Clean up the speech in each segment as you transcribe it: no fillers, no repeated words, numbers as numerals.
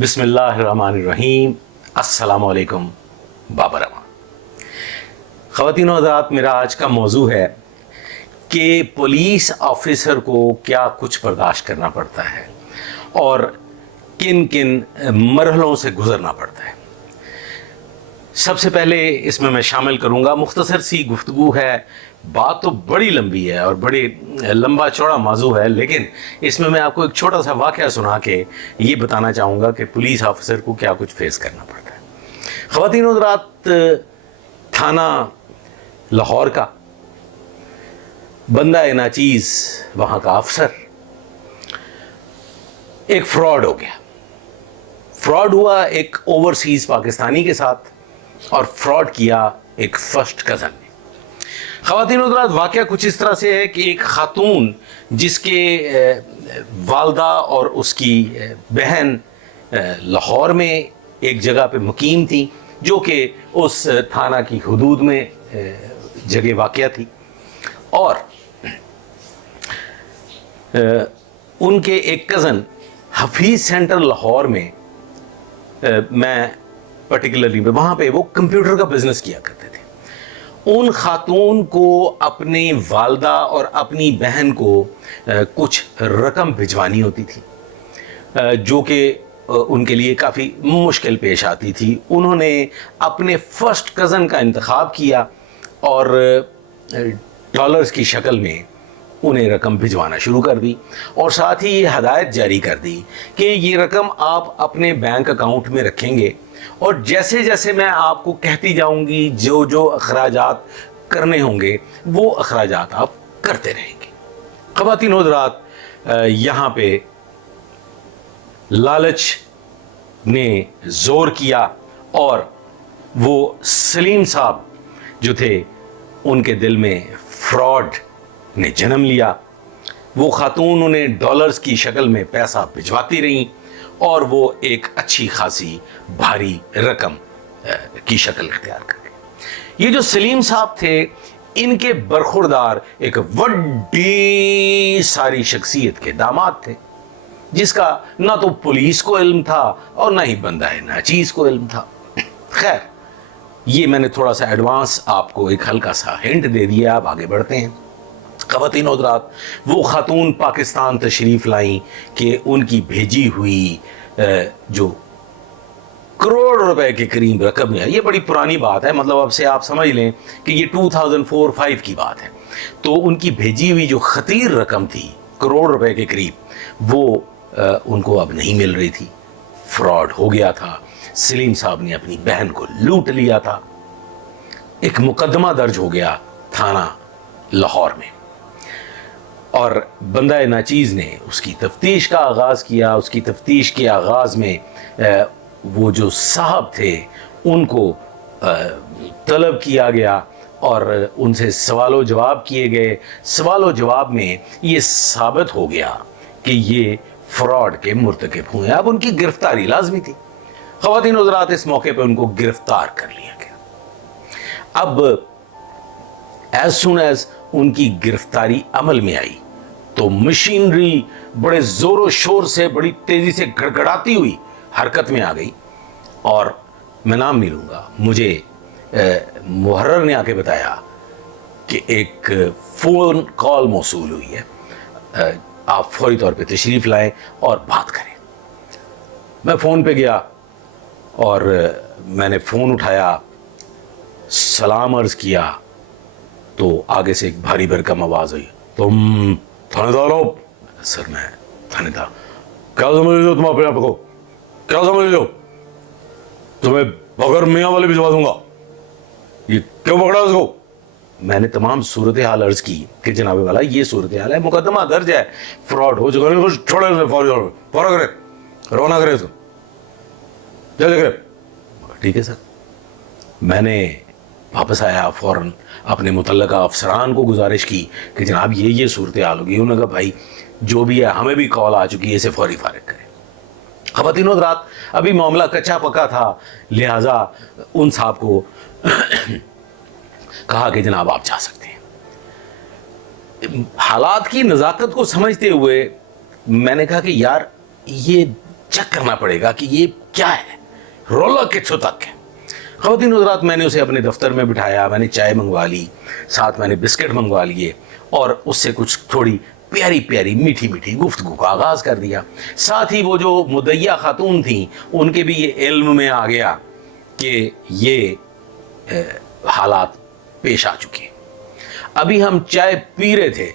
बिस्मिल्लाहिर्रहमानिर्रहीम। अस्सलाम वालेकुम बाबरमा। ख़वातीन व हज़रात, मेरा आज का मौजू है कि पुलिस ऑफिसर को क्या कुछ बर्दाश्त करना पड़ता है और किन किन मरहलों से गुज़रना पड़ता है। सबसे पहले इसमें मैं शामिल करूंगा, मुख्तसर सी गुफ्तगू है, बात तो बड़ी लंबी है और बड़ी लंबा चौड़ा मौजू है, लेकिन इसमें मैं आपको एक छोटा सा वाक़या सुना के ये बताना चाहूँगा कि पुलिस ऑफिसर को क्या कुछ फेस करना पड़ता है। ख़वातीन व हज़रात, थाना लाहौर का बंदा नाचीज़ वहाँ का अफसर, एक फ्रॉड हो गया। फ्रॉड हुआ एक ओवरसीज़ पाकिस्तानी के साथ और फ्रॉड किया एक फर्स्ट कज़न ने। ख़वातीन व हज़रात, वाक़या कुछ इस तरह से है कि एक ख़ातून जिसके वालदा और उसकी बहन लाहौर में एक जगह पे मुकीम थी, जो कि उस थाना की हुदूद में जगह वाक़या थी, और उनके एक कज़न हफीज़ सेंटर लाहौर में, मैं पर्टिकुलरली वहाँ पे वो कंप्यूटर का बिज़नेस किया करते थे। उन खातून को अपनी वालदा और अपनी बहन को कुछ रकम भिजवानी होती थी, जो कि उनके लिए काफ़ी मुश्किल पेश आती थी। उन्होंने अपने फर्स्ट कज़न का इंतखाब किया और डॉलर्स की शक्ल में उन्हें रकम भिजवाना शुरू कर दी, और साथ ही ये हदायत जारी कर दी कि ये रकम आप अपने बैंक अकाउंट में रखेंगे और जैसे जैसे मैं आपको कहती जाऊंगी जो जो अखराजात करने होंगे वो अखराजात आप करते रहेंगे। ख़वातीन व हज़रात, यहाँ पे लालच ने ज़ोर किया और वो सलीम साहब जो थे उनके दिल में फ्रॉड ने जन्म लिया। वो खातून उन्हें डॉलर्स की शक्ल में पैसा भिजवाती रहीं और वो एक अच्छी खासी भारी रकम की शक्ल इख्तियार कर गई। ये जो सलीम साहब थे, इनके बरखुरदार एक बड़ी सारी शख्सियत के दामाद थे, जिसका ना तो पुलिस को इल्म था और ना ही बंदा नाचीज़ को इल्म था। खैर, ये मैंने थोड़ा सा एडवांस आपको एक हल्का सा हिंट दे दिया। अब आगे बढ़ते हैं। ख़वातीन व हज़रात, वो खातून पाकिस्तान तशरीफ़ लाई कि उनकी भेजी हुई जो करोड़ रुपए के करीब रकम है, ये बड़ी पुरानी बात है, मतलब अब से आप समझ लें कि ये 2004-05 की बात है। तो उनकी भेजी हुई जो खतीर रकम थी करोड़ रुपए के करीब, वो उनको अब नहीं मिल रही थी। फ्रॉड हो गया था, सलीम साहब ने अपनी बहन को लूट लिया था। एक मुकदमा दर्ज हो गया थाना लाहौर में और बंदा नाचीज़ ने उसकी तफ्तीश का आगाज़ किया। उसकी तफ्तीश के आगाज़ में वो जो साहब थे उनको तलब किया गया और उनसे सवालों जवाब किए गए। सवालों जवाब में ये साबित हो गया कि ये फ्रॉड के मुर्तकिब हुए। अब उनकी गिरफ्तारी लाजमी थी। ख़वातीन व हज़रात, इस मौके पर उनको गिरफ्तार कर लिया गया। अब एज सुन एज उनकी गिरफ्तारी अमल में आई तो मशीनरी बड़े जोरों शोर से, बड़ी तेजी से गड़गड़ाती हुई हरकत में आ गई। और मैं नाम नहीं लूँगा, मुझे मुहर्रर ने आके बताया कि एक फ़ोन कॉल मौसूल हुई है, आप फौरी तौर पे तशरीफ़ लाएं और बात करें। मैं फ़ोन पे गया और मैंने फ़ोन उठाया, सलाम अर्ज़ किया तो आगे से एक भारी भरकम आवाज़ हुई, तुम थानेदार हो? सर, मैं थानेदार। क्या समझ रहे हो तुम अपने आप को? क्या समझ रहे हो? तुम्हें बगैर मियाँ वाले भिजवा दूंगा। ये क्यों पकड़ा उसको? मैंने तमाम सूरत हाल अर्ज की कि जनाब वाला, ये सूरत हाल है, मुकदमा दर्ज है, फ्रॉड हो चुका है, छोड़े फौरन करे, रवाना करे उसको, जल्दी करे। ठीक है सर। मैंने वापस आया, फ़ौरन अपने मुतल्लका अफसरान को गुजारिश की कि जनाब ये सूरत हाल होगी। उन्होंने कहा भाई जो भी है, हमें भी कॉल आ चुकी है, इसे फौरी फारिग करें। ख़वातीन व हज़रात, अभी मामला कच्चा पका था, लिहाजा उन साहब को कहा कि जनाब आप जा सकते हैं। हालात की नज़ाकत को समझते हुए मैंने कहा कि यार ये چیک کرنا پڑے گا کہ یہ کیا ہے, رولا کتوں تک ہے. خواتین حضرات, میں نے اسے اپنے دفتر میں بٹھایا, میں نے چائے منگوا لی, ساتھ میں نے بسکٹ منگوا لیے اور اس سے کچھ تھوڑی پیاری پیاری میٹھی میٹھی گفتگو کا آغاز کر دیا. ساتھ ہی وہ جو مدعیہ خاتون تھیں ان کے بھی یہ علم میں آ گیا کہ یہ حالات پیش آ چکے. ابھی ہم چائے پی رہے تھے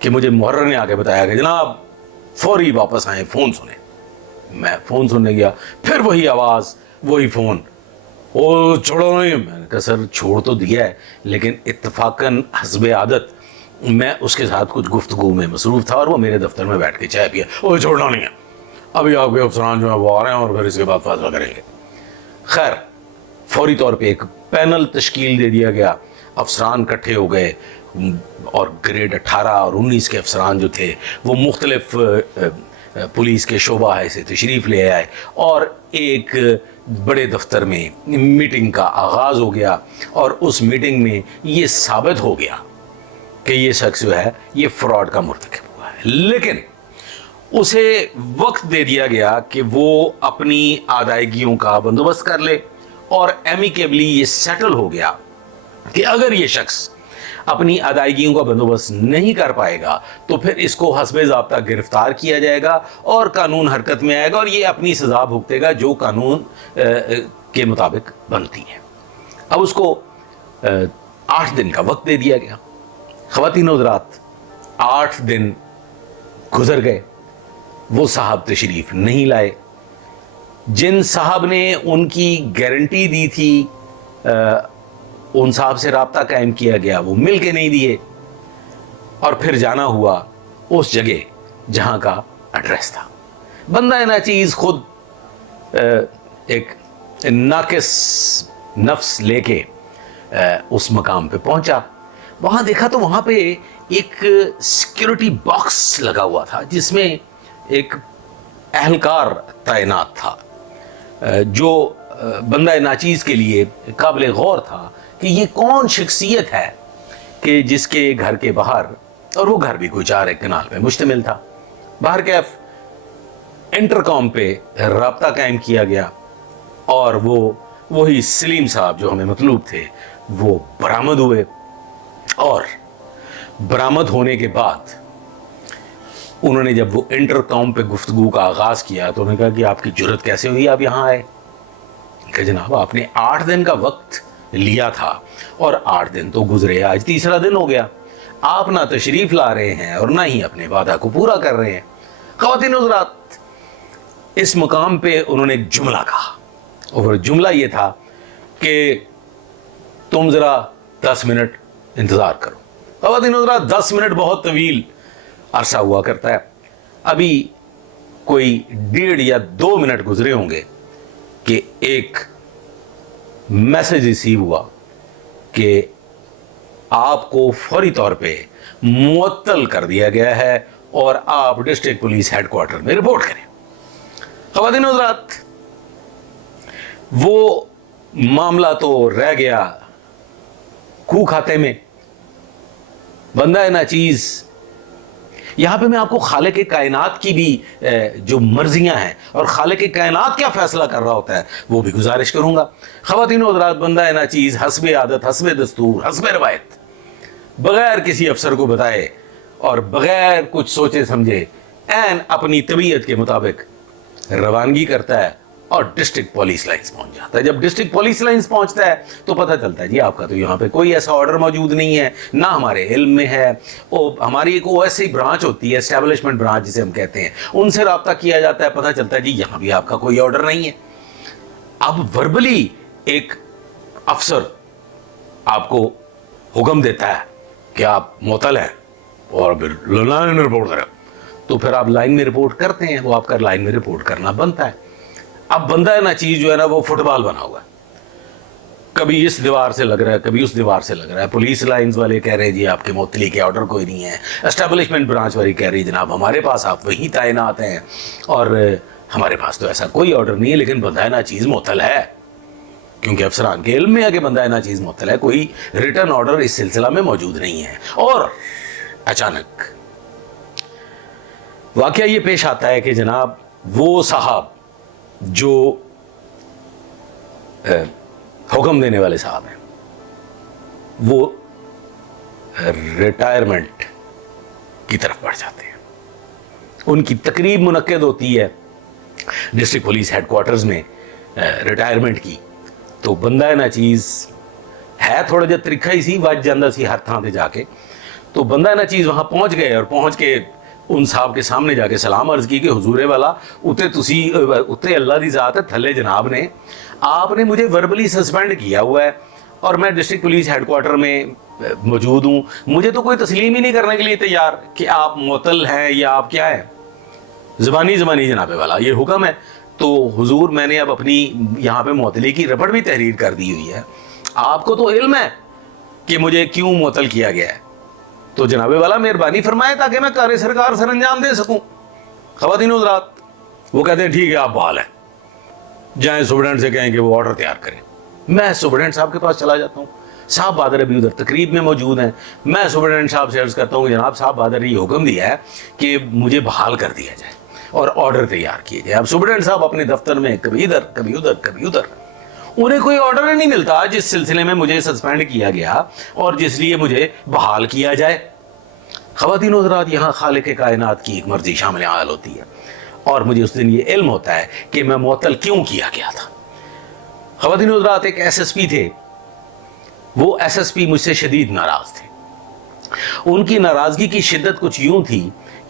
کہ مجھے محرر نے آ کے بتایا کہ جناب فوری واپس آئیں, فون سنیں. میں فون سننے گیا, پھر وہی آواز, وہی فون, او چھوڑو نہیں. میں نے کہا سر چھوڑ تو دیا ہے, لیکن اتفاقاً حسب عادت میں اس کے ساتھ کچھ گفتگو میں مصروف تھا اور وہ میرے دفتر میں بیٹھ کے چائے پیا. وہ چھوڑنا نہیں ہے, ابھی آپ کے افسران جو ہیں وہ آ رہے ہیں اور پھر اس کے بعد فیصلہ کریں گے. خیر, فوری طور پہ ایک پینل تشکیل دے دیا گیا, افسران اکٹھے ہو گئے اور گریڈ 18 اور 19 کے افسران جو تھے وہ مختلف پولیس کے شعبہ سے تشریف لے آئے اور ایک بڑے دفتر میں میٹنگ کا آغاز ہو گیا. اور اس میٹنگ میں یہ ثابت ہو گیا کہ یہ شخص جو ہے یہ فراڈ کا مرتکب ہوا ہے, لیکن اسے وقت دے دیا گیا کہ وہ اپنی ادائیگیوں کا بندوبست کر لے, اور ایمیکیبلی یہ سیٹل ہو گیا کہ اگر یہ شخص اپنی ادائیگیوں کا بندوبست نہیں کر پائے گا تو پھر اس کو حسب ضابطہ گرفتار کیا جائے گا اور قانون حرکت میں آئے گا اور یہ اپنی سزا بھگتے گا جو قانون کے مطابق بنتی ہے. اب اس کو 8 دن کا وقت دے دیا گیا. خواتین حضرات, 8 دن گزر گئے, وہ صاحب تشریف نہیں لائے. جن صاحب نے ان کی گارنٹی دی تھی ان صاحب سے رابطہ قائم کیا گیا, وہ مل کے نہیں دیے, اور پھر جانا ہوا اس جگہ جہاں کا ایڈریس تھا. بندہ ناچیز خود ایک ناقص نفس لے کے اس مقام پہ پہنچا. وہاں دیکھا تو وہاں پہ ایک سیکیورٹی باکس لگا ہوا تھا جس میں ایک اہلکار تعینات تھا جو بندہ ناچیز کے لیے قابل غور تھا کہ یہ کون شخصیت ہے کہ جس کے گھر کے باہر, اور وہ گھر بھی کوئی 4 کنال پہ مشتمل تھا, باہر کیف انٹرکام پہ رابطہ قائم کیا گیا اور وہی سلیم صاحب جو ہمیں مطلوب تھے وہ برآمد ہوئے. اور برآمد ہونے کے بعد انہوں نے جب وہ انٹرکام پہ گفتگو کا آغاز کیا تو انہوں نے کہا کہ آپ کی جرت کیسے ہوئی, آپ یہاں آئے؟ کہ جناب آپ نے 8 دن کا وقت لیا تھا اور 8 دن تو گزرے, آج تیسرا دن ہو گیا, آپ نہ تشریف لا رہے ہیں اور نہ ہی اپنے وعدہ کو پورا کر رہے ہیں. خواتین حضرات, اس مقام پہ انہوں نے ایک جملہ کہا اور جملہ یہ تھا کہ تم ذرا 10 منٹ انتظار کرو. خواتین حضرات, 10 منٹ بہت طویل عرصہ ہوا کرتا ہے. ابھی کوئی 1.5 یا 2 منٹ گزرے ہوں گے کہ ایک میسج ریسیو ہوا کہ آپ کو فوری طور پہ معطل کر دیا گیا ہے اور آپ ڈسٹرکٹ پولیس ہیڈ کوارٹر میں رپورٹ کریں. خواتین حضرات, وہ معاملہ تو رہ گیا کوہ کھاتے میں. بندہ ناچیز, یہاں پہ میں آپ کو خالق کائنات کی بھی جو مرضیاں ہیں اور خالق کائنات کیا فیصلہ کر رہا ہوتا ہے وہ بھی گزارش کروں گا. خواتین و حضرات, بندہ ناچیز حسب عادت, حسب دستور, حسب روایت, بغیر کسی افسر کو بتائے اور بغیر کچھ سوچے سمجھے عین اپنی طبیعت کے مطابق روانگی کرتا ہے اور ڈسٹرکٹ پولیس لائنز پہنچ جاتا ہے. جب ڈسٹرکٹ پولیس لائنز پہنچتا ہے تو پتہ چلتا ہے جی آپ کا تو یہاں پہ کوئی ایسا آرڈر موجود نہیں ہے, نہ ہمارے علم میں ہے. ہماری ایک ایسی برانچ ہوتی ہے, اسٹیبلشمنٹ برانچ جسے ہم کہتے ہیں, ان سے رابطہ کیا جاتا ہے, پتہ چلتا ہے جی یہاں بھی آپ کا کوئی آرڈر نہیں ہے. اب وربلی ایک افسر آپ کو حکم دیتا ہے کہ آپ معطل ہیں اور پھر لائن میں رپورٹ کریں, تو پھر آپ لائن میں رپورٹ کرتے ہیں, وہ آپ کا لائن میں رپورٹ کرنا بنتا ہے. اب بندہ ناچیز جو ہے نا وہ فٹ بال بنا ہوا ہے, کبھی اس دیوار سے لگ رہا ہے کبھی اس دیوار سے لگ رہا ہے. پولیس لائنز والے کہہ رہے ہیں جی آپ کے معطلی کے آرڈر کوئی نہیں ہے, اسٹیبلشمنٹ برانچ والی کہہ رہی ہے جناب ہمارے پاس آپ وہیں تعینات ہیں اور ہمارے پاس تو ایسا کوئی آرڈر نہیں ہے, لیکن بندہ ناچیز معطل ہے کیونکہ افسران کے علم میں ہے کہ بندہ ناچیز معطل ہے, کوئی ریٹن آرڈر اس سلسلہ میں موجود نہیں ہے. اور اچانک واقعہ یہ پیش آتا ہے کہ جناب وہ صاحب जो हुक्म देने वाले साहब हैं वो रिटायरमेंट की तरफ बढ़ जाते हैं। उनकी तकरीब मुनक्किद होती है डिस्ट्रिक्ट पुलिस हेडक्वार्टर्स में रिटायरमेंट की, तो बंदा ना चीज़ है थोड़ा जिहा तरीका ही सी, वज जाता सी हर थां ते जाके। तो बंदा ना चीज़ वहाँ पहुँच गए और पहुँच के उन साहब के सामने जाके सलाम अर्ज़ की कि हुजूरे वाला उत्ते तुसी उत्ते अल्लाह दी ज़ात है, थल्ले जनाब ने आपने मुझे वर्बली सस्पेंड किया हुआ है और मैं डिस्ट्रिक्ट पुलिस हेडक्वार्टर में मौजूद हूँ, मुझे तो कोई तस्लीम ही नहीं करने के लिए तैयार कि आप मुअत्तल हैं या आप क्या हैं। ज़बानी जनाबे वाला ये हुक्म है। तो हुजूर मैंने अब अपनी यहाँ पे मुअत्तली की रपट भी तहरीर कर दी हुई है, आपको तो इल्म है कि मुझे क्यों मुअत्तल किया गया है, तो जनाबे वाला मेहरबानी फरमाए ताकि मैं कार्य सरकार सर अंजाम दे सकूँ। ख़वातीन हज़रात वो कहते हैं ठीक है आप बहाल हैं, जाएँ सुप्रिटेंडेंट से कहें कि वो ऑर्डर तैयार करें। मैं सुप्रिटेंडेंट साहब के पास चला जाता हूँ, साहब बहादुर अभी उधर तकरीब में मौजूद हैं। मैं सुप्रिटेंडेंट साहब से अर्ज़ करता हूँ जनाब साहब बहादुर ये हुक्म दिया है कि मुझे बहाल कर दिया जाए और ऑर्डर तैयार किए जाए। अब सुप्रिटेंडेंट साहब अपने दफ्तर में कभी इधर कभी उधर कभी उधर, उन्हें कोई ऑर्डर नहीं मिलता जिस सिलसिले में मुझे सस्पेंड किया गया और जिस लिए मुझे बहाल किया जाए। ख़वातीन व हज़रात यहाँ खालिक़ कायनात की एक मर्जी शामिल हाल होती है और मुझे उस दिन ये इल्म होता है कि मैं मुअत्तल क्यों किया गया था। ख़वातीन व हज़रात एक SSP थे, वो SSP मुझसे शदीद नाराज़ थे। उनकी नाराज़गी की शिद्दत कुछ यूँ थी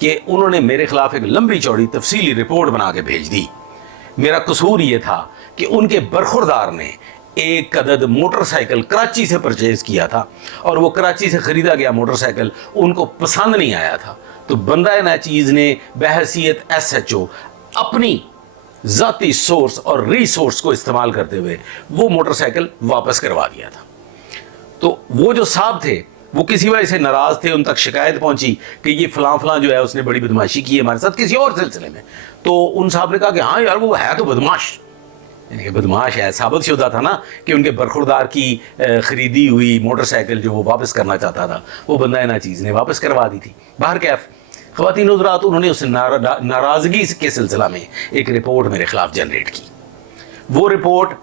कि उन्होंने मेरे खिलाफ एक लंबी चौड़ी तफसीली रिपोर्ट बना के भेज दी। मेरा कसूर ये था कि उनके बरखुरदार ने एक अदद मोटरसाइकिल कराची से परचेज किया था और वो कराची से ख़रीदा गया मोटरसाइकिल उनको पसंद नहीं आया था। तो बंदा नाचीज़ ने बहैसियत SHO अपनी ज़ाती सोर्स और रिसोर्स को इस्तेमाल करते हुए वो मोटरसाइकिल वापस करवा दिया था। तो वो जो साहब थे वो किसी वजह से नाराज़ थे, उन तक शिकायत पहुंची कि ये फलां जो है उसने बड़ी बदमाशी की है हमारे साथ किसी और सिलसिले में। तो उन साहब ने कहा कि हाँ यार वो है तो बदमाश, यानी कि बदमाश है, साबित शुदा था ना कि उनके बरखुरदार की ख़रीदी हुई मोटरसाइकिल जो वो वापस करना चाहता था वो बंदा नाचीज़ ने वापस करवा दी थी। बाहर कैफ ख़वातीन व हज़रात उन्होंने उस नाराज़गी के सिलसिला में एक रिपोर्ट मेरे ख़िलाफ़ जनरेट की। वो रिपोर्ट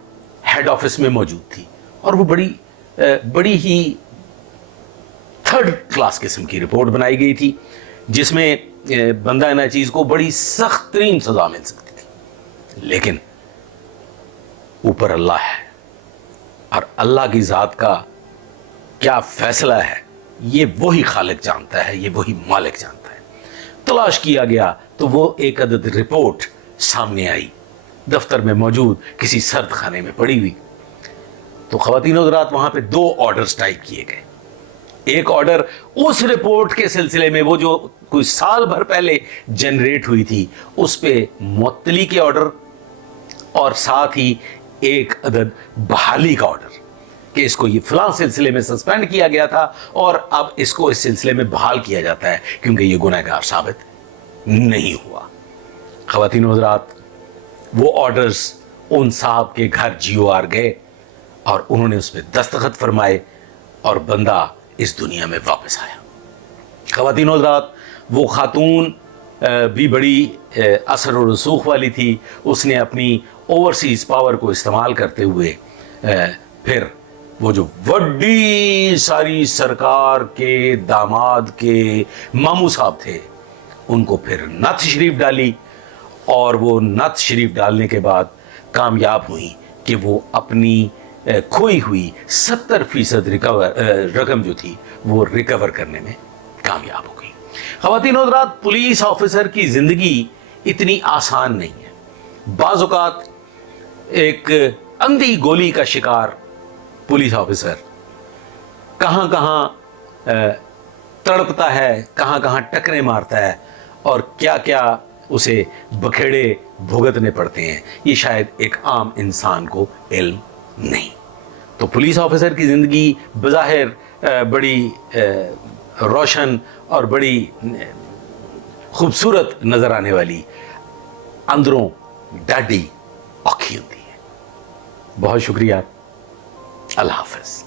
हेड ऑफिस में मौजूद थी और वो बड़ी ही थर्ड क्लास किस्म की रिपोर्ट बनाई गई थी जिसमें बंदा नाचीज़ को बड़ी सख्त तरीन सज़ा मिल सकती थी। लेकिन ऊपर अल्लाह है और अल्लाह की ज़ात का क्या फैसला है ये वही खालिक जानता है, ये वही मालिक जानता है। तलाश किया गया तो वो एक अदद रिपोर्ट सामने आई, दफ्तर में मौजूद किसी सर्द खाने में पड़ी हुई। तो ख़वातीन व हज़रात वहाँ पे 2 ऑर्डर्स टाइप किए गए। एक ऑर्डर उस रिपोर्ट के सिलसिले में वो जो कोई साल भर पहले जनरेट हुई थी उस पे मुअत्तली के ऑर्डर और साथ ही एक अदद बहाली का ऑर्डर कि इसको ये फलां सिलसिले में सस्पेंड किया गया था और अब इसको इस सिलसिले में बहाल किया जाता है क्योंकि ये गुनहगार साबित नहीं हुआ। ख़वातीन व हज़रात वो ऑर्डर्स उन साहब के घर GOR गए और उन्होंने उस पर दस्तखत फरमाए और बंदा इस दुनिया में वापस आया। ख़वातीन व हज़रात वो खातून भी बड़ी असर और रसूख वाली थी, उसने अपनी ओवरसीज़ पावर को इस्तेमाल करते हुए फिर वो जो बड़ी सारी सरकार के दामाद के मामू साहब थे उनको फिर नथ शरीफ डाली और वो नथ शरीफ डालने के बाद कामयाब हुई कि वो अपनी खोई हुई 70% रकम जो थी वो रिकवर करने में कामयाब हो गई। ख़वातीन व हज़रात पुलिस ऑफिसर की ज़िंदगी इतनी आसान नहीं है। बाज़ औक़ात एक अंधी गोली का शिकार पुलिस ऑफिसर कहाँ कहाँ तड़पता है, कहाँ कहाँ टकरे मारता है और क्या क्या उसे बखेड़े भुगतने पड़ते हैं, ये शायद एक आम इंसान को इल्म नहीं। तो पुलिस ऑफिसर की ज़िंदगी बज़ाहिर बड़ी रोशन और बड़ी खूबसूरत नज़र आने वाली, अंदरों डाडी औखी होती है। बहुत शुक्रिया, अल्लाह हाफ़िज़।